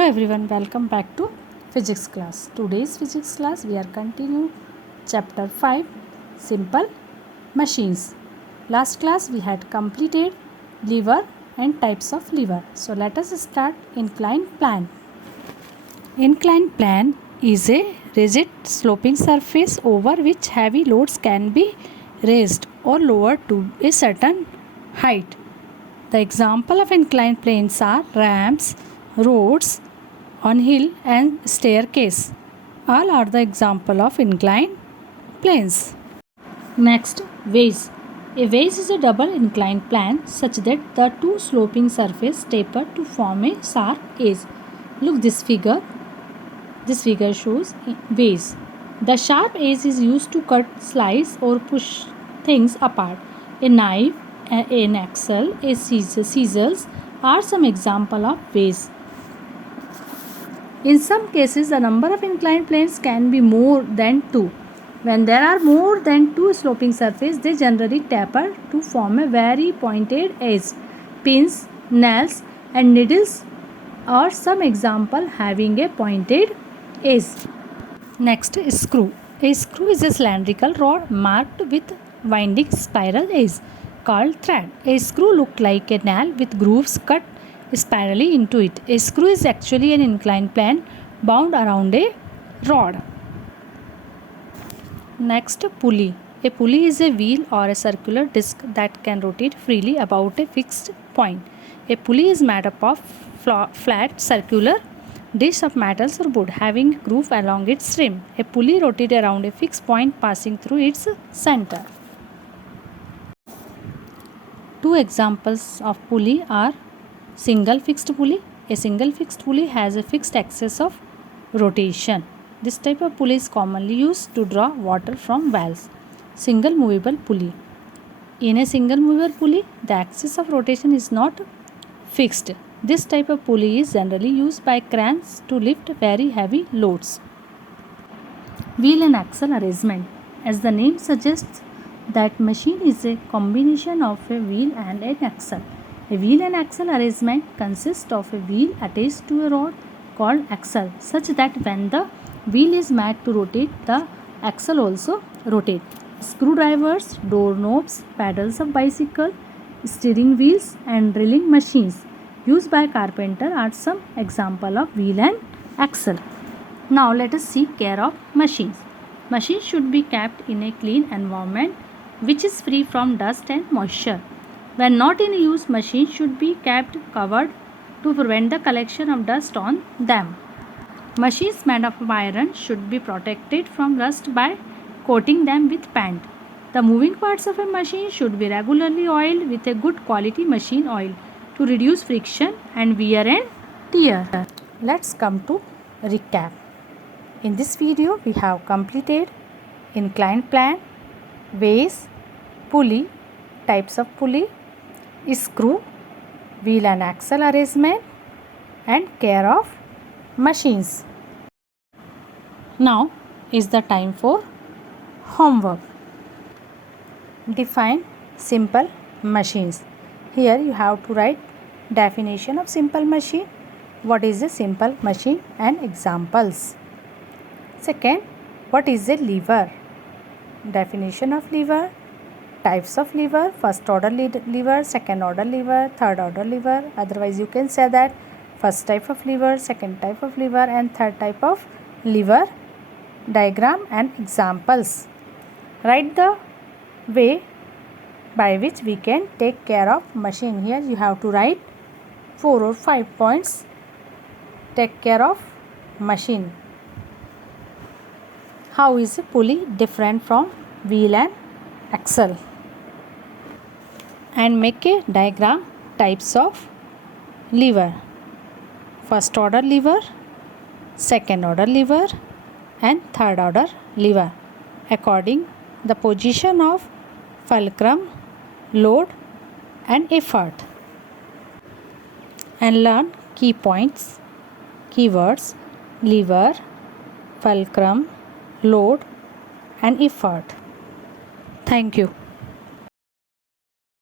Hello everyone, welcome back to physics class. Today's physics class we are continuing chapter 5 simple machines. Last class we had completed lever and types of lever. So let us start inclined plane. Inclined plane is a rigid sloping surface over which heavy loads can be raised or lowered to a certain height. The example of inclined planes are ramps, roads, on hill and staircase. All are the example of inclined planes. Next, vase. A vase is a double inclined plane such that the two sloping surfaces taper to form a sharp edge. Look this figure. This figure shows a vase. The sharp edge is used to cut, slice or push things apart. A knife, an axle, a scissors are some example of vase. In some cases, the number of inclined planes can be more than 2. When there are more than 2 sloping surfaces, they generally taper to form a very pointed edge. Pins, nails and needles are some example having a pointed edge. Next, screw. A screw is a cylindrical rod marked with winding spiral edge called thread. A screw looks like a nail with grooves cut spirally into it. A screw is actually an inclined plane bound around a rod. Next, pulley. A pulley is a wheel or a circular disc that can rotate freely about a fixed point. A pulley is made up of flat circular dish of metals or wood having a groove along its rim. A pulley rotates around a fixed point passing through its center. Two examples of pulley are single fixed pulley. A single fixed pulley has a fixed axis of rotation. This type of pulley is commonly used to draw water from wells. Single movable pulley. In a single movable pulley, the axis of rotation is not fixed. This type of pulley is generally used by cranes to lift very heavy loads. Wheel and axle arrangement. As the name suggests, that machine is a combination of a wheel and an axle. A wheel and axle arrangement consists of a wheel attached to a rod called axle, such that when the wheel is made to rotate, the axle also rotates. Screwdrivers, doorknobs, pedals of bicycle, steering wheels and drilling machines used by carpenter are some example of wheel and axle. Now let us see care of machines. Machines should be kept in a clean environment which is free from dust and moisture. When not in use, machines should be kept covered to prevent the collection of dust on them. Machines made of iron should be protected from rust by coating them with paint. The moving parts of a machine should be regularly oiled with a good quality machine oil to reduce friction and wear and tear. Let's come to recap. In this video, we have completed inclined plane, vase, pulley, types of pulley, screw, wheel and axle arrangement and care of machines. Now is the time for homework. Define simple machines. Here you have to write definition of simple machine, what is a simple machine and examples. Second, what is a lever? Definition of lever, types of lever, first order lever, second order lever, third order lever. Otherwise you can say that first type of lever, second type of lever and third type of lever. Diagram and examples. Write the way by which we can take care of machine. Here you have to write 4 or 5 points. Take care of machine. How is a pulley different from wheel and axle? And make a diagram types of lever. First order lever, second order lever and third order lever according the position of fulcrum, load and effort. And learn key points, keywords, lever, fulcrum, load and effort. Thank you.